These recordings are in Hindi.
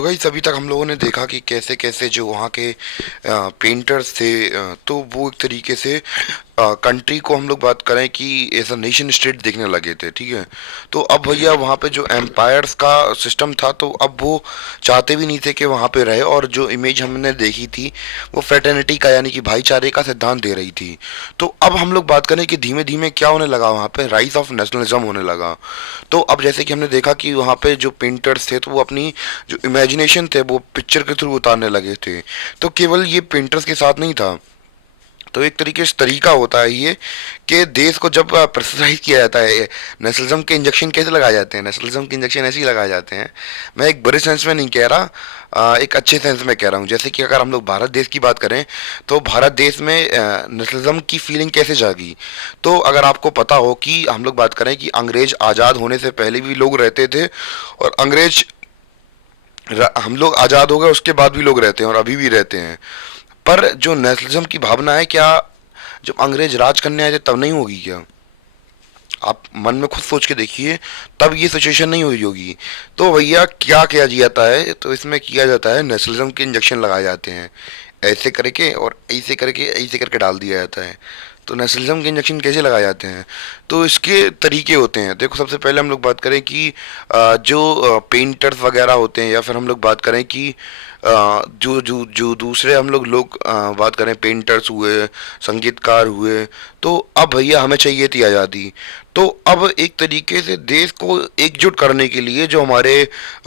तो गाइस अभी तक हम लोगों ने देखा कि कैसे कैसे जो वहाँ के पेंटर्स थे, तो वो एक तरीके से कंट्री को हम लोग बात करें कि एज अ नेशन स्टेट देखने लगे थे। ठीक है। तो अब भैया वहाँ पे जो एम्पायर्स का सिस्टम था, तो अब वो चाहते भी नहीं थे कि वहाँ पे रहे, और जो इमेज हमने देखी थी वो फ्रेटर्निटी का यानी कि भाईचारे का सिद्धांत दे रही थी। तो अब हम लोग बात करें कि धीमे धीमे क्या होने लगा, वहाँ पे राइज ऑफ नेशनलिज्म होने लगा। तो अब जैसे कि हमने देखा कि वहाँ पे जो पेंटर्स थे, तो वो अपनी जो इमेजिनेशन थे वो पिक्चर के थ्रू उतारने लगे थे। तो केवल ये पेंटर्स के साथ नहीं था। तो एक तरीके से तरीका होता है ये कि देश को जब प्रेशराइज किया जाता है, नेशनलिज्म के इंजेक्शन कैसे लगाए जाते हैं, नेशनलिज्म के इंजेक्शन ऐसे ही लगाए जाते हैं। मैं एक बुरे सेंस में नहीं कह रहा, एक अच्छे सेंस में कह रहा हूँ। जैसे कि अगर हम लोग भारत देश की बात करें, तो भारत देश में नेशनलिज्म की फीलिंग कैसे जागी। तो अगर आपको पता हो कि हम लोग बात करें कि अंग्रेज आज़ाद होने से पहले भी लोग रहते थे, और अंग्रेज हम लोग आज़ाद हो गए उसके बाद भी लोग रहते हैं और अभी भी रहते हैं। पर जो नेशनलिज्म की भावना है, क्या जब अंग्रेज राज करने आए थे तब नहीं होगी क्या? आप मन में खुद सोच के देखिए, तब ये सिचुएशन नहीं हुई होगी। तो भैया क्या किया जाता है, तो इसमें किया जाता है नेशनलिज्म के इंजेक्शन लगाए जाते हैं, ऐसे करके और ऐसे करके डाल दिया जाता है। तो नेशनलिज्म के इंजेक्शन कैसे लगाए जाते हैं, तो इसके तरीके होते हैं। देखो, सबसे पहले हम लोग बात करें कि जो पेंटर्स वगैरह होते हैं, या फिर हम लोग बात करें कि जो जो जो दूसरे हम लोग बात करें, पेंटर्स हुए, संगीतकार हुए। तो अब भैया हमें चाहिए थी आज़ादी। तो अब एक तरीके से देश को एकजुट करने के लिए जो हमारे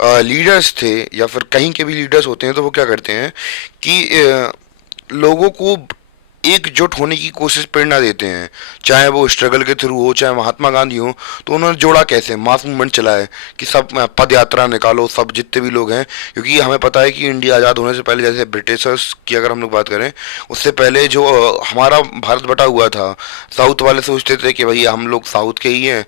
लीडर्स थे, या फिर कहीं के भी लीडर्स होते हैं, तो वो क्या करते हैं कि लोगों को एकजुट होने की कोशिश, प्रेरणा देते हैं। चाहे वो स्ट्रगल के थ्रू हो, चाहे महात्मा गांधी हो। तो उन्होंने जोड़ा कैसे, मास मूवमेंट चलाए कि सब पद यात्रा निकालो, सब जितने भी लोग हैं। क्योंकि हमें पता है कि इंडिया आज़ाद होने से पहले, जैसे ब्रिटिशर्स की अगर हम लोग बात करें, उससे पहले जो हमारा भारत बटा हुआ था, साउथ वाले सोचते थे कि भैया हम लोग साउथ के ही हैं,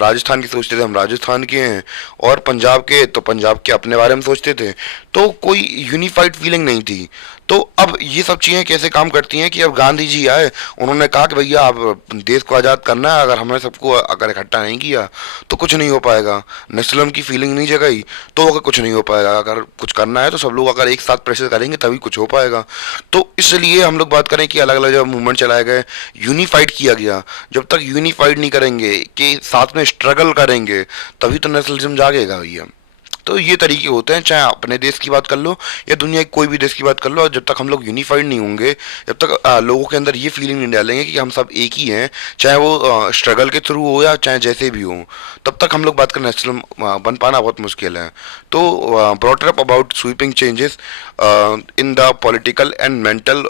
राजस्थान के सोचते थे हम राजस्थान के हैं, और पंजाब के तो पंजाब के अपने बारे में सोचते थे। तो कोई यूनिफाइड फीलिंग नहीं थी। तो अब ये सब चीज़ें कैसे काम करती हैं कि अब गांधी जी आए, उन्होंने कहा कि भैया आप देश को आज़ाद करना है, अगर हमने सबको अगर इकट्ठा नहीं किया तो कुछ नहीं हो पाएगा। नेशनलिज्म की फीलिंग नहीं जगाई तो अगर कुछ नहीं हो पाएगा। अगर कुछ करना है तो सब लोग अगर एक साथ प्रेशर करेंगे तभी कुछ हो पाएगा। तो इसलिए हम लोग बात करें कि अलग अलग जब मूवमेंट चलाए गए, यूनिफाइड किया गया। जब तक यूनिफाइड नहीं करेंगे, कि साथ में स्ट्रगल करेंगे, तभी तो नेशनलिज्म जागेगा भैया। तो ये तरीके होते हैं, चाहे अपने देश की बात कर लो या दुनिया के कोई भी देश की बात कर लो। और जब तक हम लोग यूनिफाइड नहीं होंगे, जब तक लोगों के अंदर ये फीलिंग नहीं डालेंगे कि हम सब एक ही हैं, चाहे वो स्ट्रगल के थ्रू हो या चाहे जैसे भी हो, तब तक हम लोग बात कर नेशनल बन पाना बहुत मुश्किल है। तो brought up about sweeping changes in the political and mental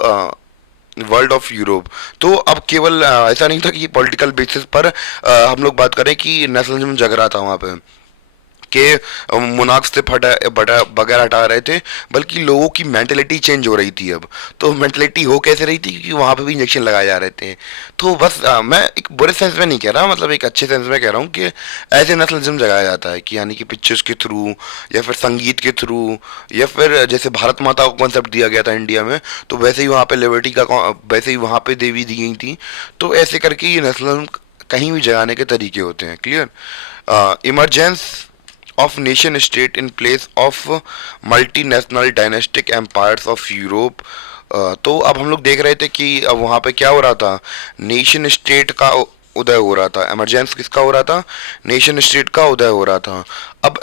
world of Europe. तो अब केवल ऐसा नहीं था कि पॉलिटिकल बेसिस पर हम लोग बात करें कि नेशनलिज्म जग रहा था वहाँ पे, के मोनार्क्स से फटा बटा बगैर हटा रहे थे, बल्कि लोगों की मेंटेलिटी चेंज हो रही थी अब। तो मेंटेलिटी हो कैसे रही थी, क्योंकि वहाँ पे भी इंजेक्शन लगाए जा रहे थे। तो बस मैं एक बुरे सेंस में नहीं कह रहा, मतलब एक अच्छे सेंस में कह रहा हूँ कि ऐसे नेशनलिज्म जगाया जाता है, कि यानी कि पिक्चर्स के थ्रू, या फिर संगीत के थ्रू, या फिर जैसे भारत माता को कॉन्सेप्ट दिया गया था इंडिया में, तो वैसे ही वहाँ पे लिबर्टी का वैसे ही वहाँ पे देवी दी गई थी। तो ऐसे करके ये नेशनलिज्म कहीं भी जगाने के तरीके होते हैं। Clear. Emergence of nation state in place of multinational dynastic empires of Europe। तो अब हम लोग देख रहे थे कि अब वहाँ पे क्या हो रहा था, नेशन स्टेट का उदय हो रहा था। एमरजेंस किसका हो रहा था, नेशन स्टेट का उदय हो रहा था। अब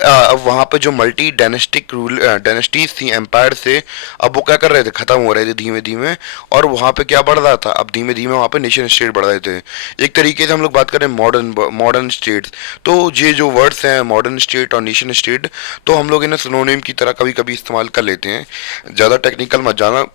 वहाँ पे जो मल्टी डायनेस्टिक रूल डायनेस्टीज थी, एम्पायर से, अब वो क्या कर रहे थे, खत्म हो रहे थे धीमे धीमे। और वहाँ पे क्या बढ़ रहा था, अब धीमे धीमे वहाँ पे नेशन स्टेट बढ़ रहे थे। एक तरीके से हम लोग बात करें मॉडर्न मॉडर्न स्टेट्स, तो ये जो वर्ड्स हैं मॉडर्न स्टेट और नेशन स्टेट, तो हम लोग इन्हें सिनोनिम की तरह कभी कभी इस्तेमाल कर लेते हैं। ज़्यादा टेक्निकल मत जाना,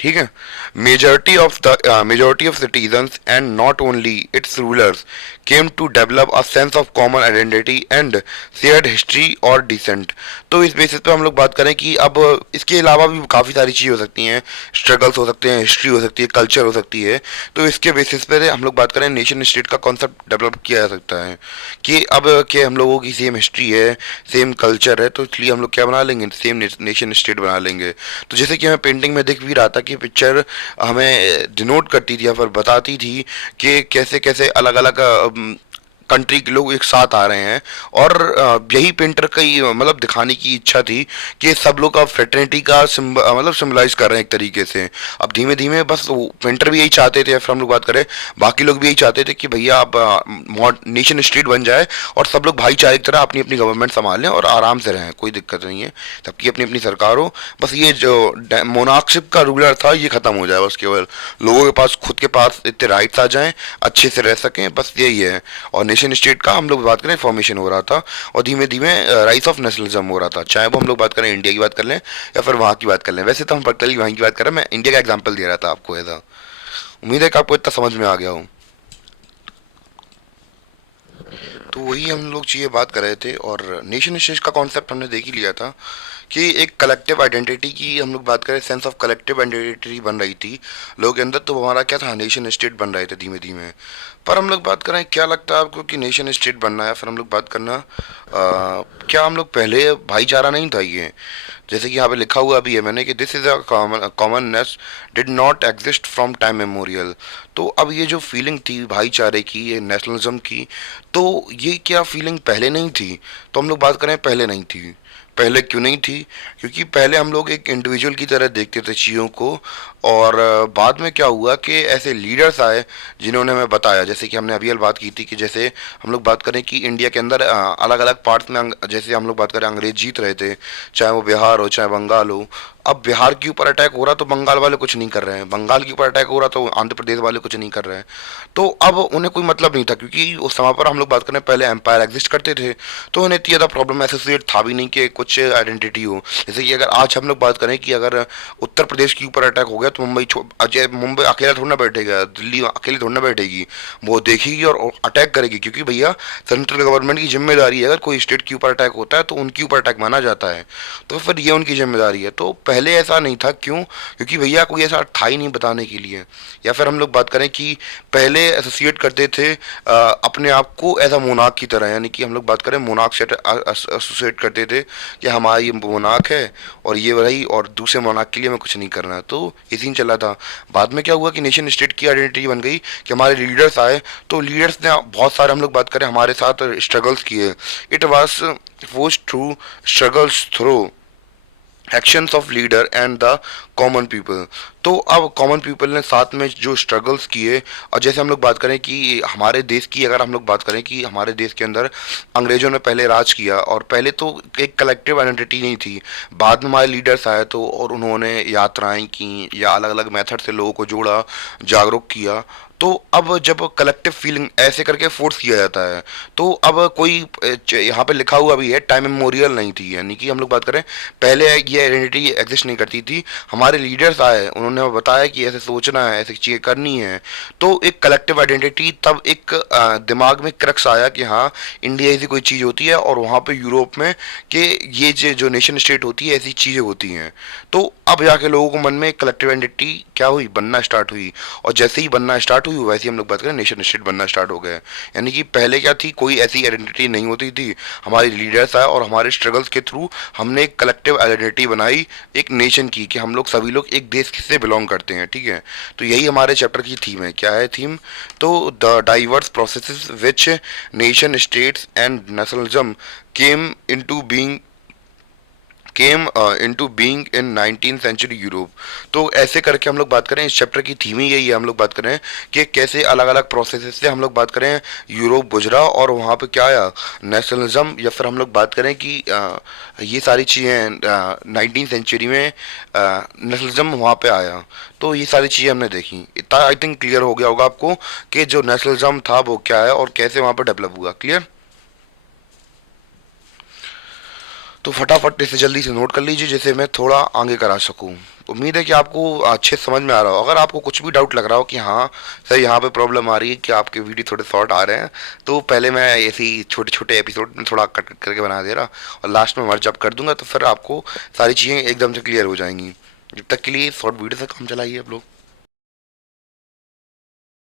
ठीक है। Majority of citizens and not only its rulers came to develop a sense of common identity and shared history और डिसेंट। तो इस बेसिस पे हम लोग बात करें कि अब इसके अलावा भी काफ़ी सारी चीज़ें हो सकती हैं, स्ट्रगल्स हो सकते हैं, हिस्ट्री हो सकती है, कल्चर हो सकती है। तो इसके बेसिस पे हम लोग बात करें, नेशन स्टेट का कॉन्सेप्ट डेवलप किया जा सकता है, कि अब के हम लोगों की सेम हिस्ट्री है, सेम कल्चर है, तो इसलिए हम लोग क्या बना लेंगे, सेम नेशन स्टेट बना लेंगे। तो जैसे कि हमें पेंटिंग में दिख भी रहा था कि पिक्चर हमें डिनोट करती थी या फिर बताती थी कि कैसे कैसे अलग अलग कंट्री के लोग एक साथ आ रहे हैं। और यही पेंटर की मतलब दिखाने की इच्छा थी कि सब लोग अब फ्रेटर्निटी का मतलब सिम्बलाइज कर रहे हैं एक तरीके से। अब धीमे धीमे बस पेंटर भी यही चाहते थे, या फिर हम लोग बात करें बाकी लोग भी यही चाहते थे कि भैया अब नेशन स्टेट बन जाए और सब लोग भाईचारे की तरह अपनी अपनी गवर्नमेंट संभाल लें और आराम से रहें, कोई दिक्कत नहीं है, सबकी अपनी अपनी सरकार हो। बस ये जो मोनार्कशिप का रूलर था ये खत्म हो जाए, बस केवल लोगों के पास खुद के पास इतने राइट्स आ जाएं, अच्छे से रह सकें, बस यही है। और नेशन स्टेट का हम लोग बात करें फॉर्मेशन हो रहा था, और धीमे धीमे राइस ऑफ नेशनलिज्म हो रहा था, चाहे वो हम लोग बात करें इंडिया की बात कर लें या फिर वहाँ की बात कर लें। वैसे तो हम पर्टिकुलरली वहाँ की बात कर रहे हैं, मैं इंडिया का एग्जाम्पल दे रहा था आपको ऐसा। उम्मीद है कि आपको इतना समझ में आ गया हो। तो वही हम लोग चीज़ें बात कर रहे थे, और नेशन स्टेट का कॉन्सेप्ट हमने देख ही लिया था कि एक कलेक्टिव आइडेंटिटी की हम लोग बात करें, सेंस ऑफ कलेक्टिव आइडेंटिटी बन रही थी लोगों के अंदर। तो हमारा क्या था, नेशन स्टेट बन रहे थे धीमे धीमे। पर हम लोग बात करें, क्या लगता है आपको कि नेशन स्टेट बनना है, फिर हम लोग बात करना क्या हम लोग पहले भाईचारा नहीं था ये? जैसे कि यहाँ पे लिखा हुआ भी है मैंने कि this is a commonness did not exist from time memorial. तो अब ये जो फीलिंग थी भाईचारे की, ये नेशनलिज्म की, तो ये क्या फीलिंग पहले नहीं थी? तो हम लोग बात करें पहले नहीं थी। पहले क्यों नहीं थी? क्योंकि पहले हम लोग एक इंडिविजुअल की तरह देखते थे चीज़ों को। और बाद में क्या हुआ कि ऐसे लीडर्स आए जिन्होंने हमें बताया, जैसे कि हमने अभी अल बात की थी कि जैसे हम लोग बात करें कि इंडिया के अंदर अलग अलग पार्ट्स में जैसे हम लोग बात करें अंग्रेज जीत रहे थे, चाहे वो बिहार हो चाहे बंगाल हो। अब बिहार के ऊपर अटैक हो रहा तो बंगाल वाले कुछ नहीं कर रहे हैं, बंगाल के ऊपर अटैक हो रहा तो आंध्र प्रदेश वाले कुछ नहीं कर रहे हैं। तो अब उन्हें कोई मतलब नहीं था, क्योंकि उस समय पर हम लोग बात करें पहले एम्पायर एग्जिस्ट करते थे, तो उन्हें इतनी ज़्यादा प्रॉब्लम एसोसिएट था भी नहीं कि कुछ आइडेंटिटी हो। जैसे कि अगर आज हम लोग बात करें कि अगर उत्तर प्रदेश के ऊपर अटैक हो गया तो अजय मुंबई अकेला थोड़ा ना बैठेगा, दिल्ली अकेली थोड़ा ना बैठेगी, वो देखेगी और अटैक करेगी, क्योंकि भैया सेंट्रल गवर्नमेंट की जिम्मेदारी है, अगर कोई स्टेट के ऊपर अटैक होता है तो उनके ऊपर अटैक माना जाता है, तो फिर ये उनकी जिम्मेदारी है। तो पहले ऐसा नहीं था, क्यों? क्योंकि भैया कोई ऐसा था ही नहीं बताने के लिए। या फिर हम लोग बात करें कि पहले एसोसिएट करते थे अपने आप को एज अ मोनार्क की तरह, यानी कि हम लोग बात करें मोनार्क से एसोसिएट करते थे कि हमारा ये मोनार्क है और ये रही, और दूसरे मोनार्क के लिए हमें कुछ नहीं करना है। तो ये सीन चला था। बाद में क्या हुआ कि नेशन स्टेट की आइडेंटिटी बन गई कि हमारे लीडर्स आए, तो लीडर्स ने बहुत सारे हम लोग बात करें हमारे साथ स्ट्रगल्स किए। It was force through struggles through actions of leader and the common people. तो अब कॉमन पीपल ने साथ में जो स्ट्रगल्स किए, और जैसे हम लोग बात करें कि हमारे देश की, अगर हम लोग बात करें कि हमारे देश के अंदर अंग्रेजों ने पहले राज किया, और पहले तो एक कलेक्टिव आइडेंटिटी नहीं थी। बाद में हमारे लीडर्स आए तो और उन्होंने यात्राएं की या अलग अलग मेथड से लोगों को जोड़ा, जागरूक किया। तो अब जब कलेक्टिव फीलिंग ऐसे करके फोर्स किया जाता है, तो अब कोई यहाँ पे लिखा हुआ भी है टाइम मेमोरियल नहीं थी, यानी कि हम लोग बात करें पहले ये आइडेंटिटी एग्जिस्ट नहीं करती थी। हमारे लीडर्स आए, उन्होंने हमें बताया कि ऐसे सोचना है, ऐसी चीज़ें करनी है। तो एक कलेक्टिव आइडेंटिटी, तब एक दिमाग में क्रक्स आया कि हाँ इंडिया ऐसी कोई चीज़ होती है, और वहाँ पे यूरोप में कि ये जो नेशन स्टेट होती है ऐसी चीज़ें होती हैं। तो अब जाके लोगों को मन में एक कलेक्टिव आइडेंटिटी क्या हुई, बनना स्टार्ट हुई। और जैसे ही बनना स्टार्ट हुई वैसे ही हम लोग बात करें नेशन स्टेट बनना स्टार्ट हो गए। यानी कि पहले क्या थी, कोई ऐसी आइडेंटिटी नहीं होती थी, हमारे लीडर्स आए और हमारे स्ट्रगल्स के थ्रू हमने एक कलेक्टिव आइडेंटिटी बनाई एक नेशन की, कि हम लोग सभी लोग एक देश से बिलोंग करते हैं, ठीक है। तो यही हमारे चैप्टर की थीम है। क्या है थीम? तो the diverse processes which nation states and nationalism came into being came into being in 19th century Europe. तो ऐसे करके हम लोग बात करें, इस चैप्टर की थीम ही यही है। हम लोग बात करें कि कैसे अलग अलग प्रोसेस से हम लोग बात करें यूरोप गुजरा, और वहाँ पे क्या आया, नेशनलिज्म। या फिर हम लोग बात करें कि ये सारी चीज़ें 19th सेंचुरी में नेशनलिज्म वहाँ पे आया। तो ये सारी चीज़ें हमने देखी। इतना आई थिंक क्लियर हो गया होगा आपको कि जो नेशनलिज्म था वो क्या है और कैसे वहाँ पर डेवलप हुआ। क्लियर? तो फटाफट इसे जल्दी से नोट कर लीजिए, जिसे मैं थोड़ा आगे करा सकूं। उम्मीद है कि आपको अच्छे समझ में आ रहा हो। अगर आपको कुछ भी डाउट लग रहा हो कि हाँ सर यहाँ पे प्रॉब्लम आ रही है कि आपके वीडियो थोड़े शॉर्ट आ रहे हैं, तो पहले मैं ऐसे ही छोटे छोटे एपिसोड में थोड़ा कट करके बना दे रहा, और लास्ट में मर्ज अप कर दूंगा, तो फिर आपको सारी चीज़ें एकदम से क्लियर हो जाएंगी। जब तक के लिए शॉर्ट वीडियो से काम चलाइए आप लोग।